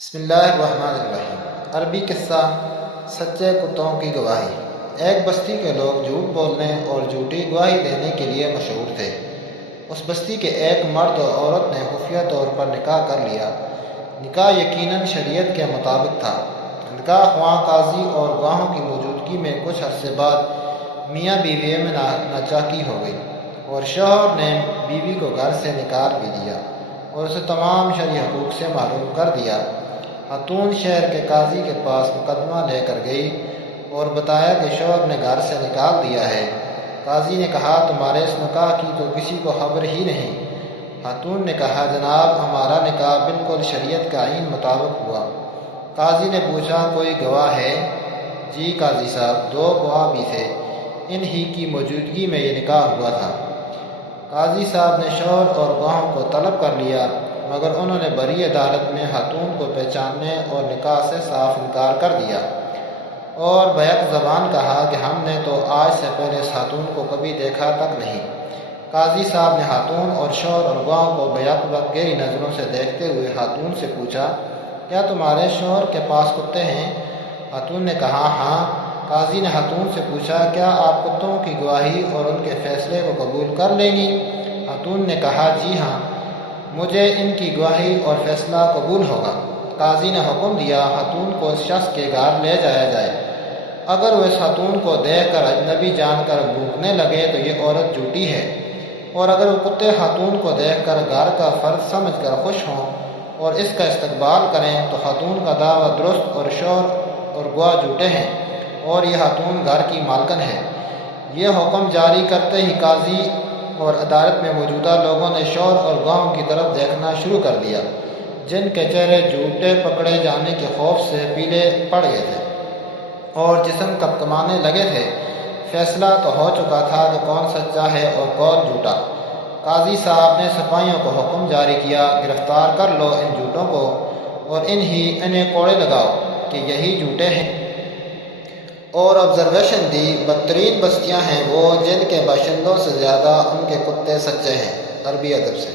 بسم اللہ الرحمن الرحیم۔ عربی قصہ سچے کتوں کی گواہی۔ ایک بستی کے لوگ جھوٹ بولنے اور جھوٹی گواہی دینے کے لیے مشہور تھے۔ اس بستی کے ایک مرد اور عورت نے خفیہ طور پر نکاح کر لیا۔ نکاح یقیناً شریعت کے مطابق تھا۔ نکاح خواہ قاضی اور گواہوں کی موجودگی میں کچھ عرصے بعد میاں بیوی میں ناچاکی ہو گئی اور شوہر نے بیوی کو گھر سے نکال بھی دیا اور اسے تمام شرعی حقوق سے محروم کر دیا۔ خاتون شہر کے قاضی کے پاس مقدمہ لے کر گئی اور بتایا کہ شوہر نے گھر سے نکال دیا ہے۔ قاضی نے کہا تمہارے اس نکاح کی تو کسی کو خبر ہی نہیں۔ خاتون نے کہا جناب ہمارا نکاح بالکل شریعت کے آئین مطابق ہوا۔ قاضی نے پوچھا کوئی گواہ ہے؟ جی قاضی صاحب 2 گواہ بھی تھے، انہی کی موجودگی میں یہ نکاح ہوا تھا۔ قاضی صاحب نے شوہر اور گواہوں کو طلب کر لیا مگر انہوں نے بری عدالت میں خاتون کو پہچاننے اور نکاح سے صاف انکار کر دیا اور بیک زبان کہا کہ ہم نے تو آج سے پہلے اس خاتون کو کبھی دیکھا تک نہیں۔ قاضی صاحب نے خاتون اور شوہر اور گواہوں کو بیک وقت گہری نظروں سے دیکھتے ہوئے خاتون سے پوچھا کیا تمہارے شوہر کے پاس کتے ہیں؟ خاتون نے کہا ہاں۔ قاضی نے خاتون سے پوچھا کیا آپ کتوں کی گواہی اور ان کے فیصلے کو قبول کر لیں گی؟ خاتون نے کہا جی ہاں، مجھے ان کی گواہی اور فیصلہ قبول ہوگا۔ قاضی نے حکم دیا خاتون کو اس شخص کے گھر لے جایا جائے۔ اگر وہ اس خاتون کو دیکھ کر اجنبی جان کر بھونکنے لگے تو یہ عورت جھوٹی ہے، اور اگر وہ کتے خاتون کو دیکھ کر گھر کا فرد سمجھ کر خوش ہوں اور اس کا استقبال کریں تو خاتون کا دعویٰ درست اور شوہر اور گواہ جھوٹے ہیں اور یہ خاتون گھر کی مالکن ہے۔ یہ حکم جاری کرتے ہی قاضی اور عدالت میں موجودہ لوگوں نے شوہر اور گواہوں کی طرف دیکھنا شروع کر دیا جن کے چہرے جھوٹے پکڑے جانے کے خوف سے پیلے پڑ گئے تھے اور جسم کپکمانے لگے تھے۔ فیصلہ تو ہو چکا تھا کہ کون سچا ہے اور کون جھوٹا۔ قاضی صاحب نے سپاہیوں کو حکم جاری کیا گرفتار کر لو ان جھوٹوں کو اور انہیں کوڑے لگاؤ کہ یہی جھوٹے ہیں۔ اور آبزرویشن دی بدترین بستیاں ہیں وہ جن کے باشندوں سے زیادہ ان کے کتے سچے ہیں۔ عربی ادب سے۔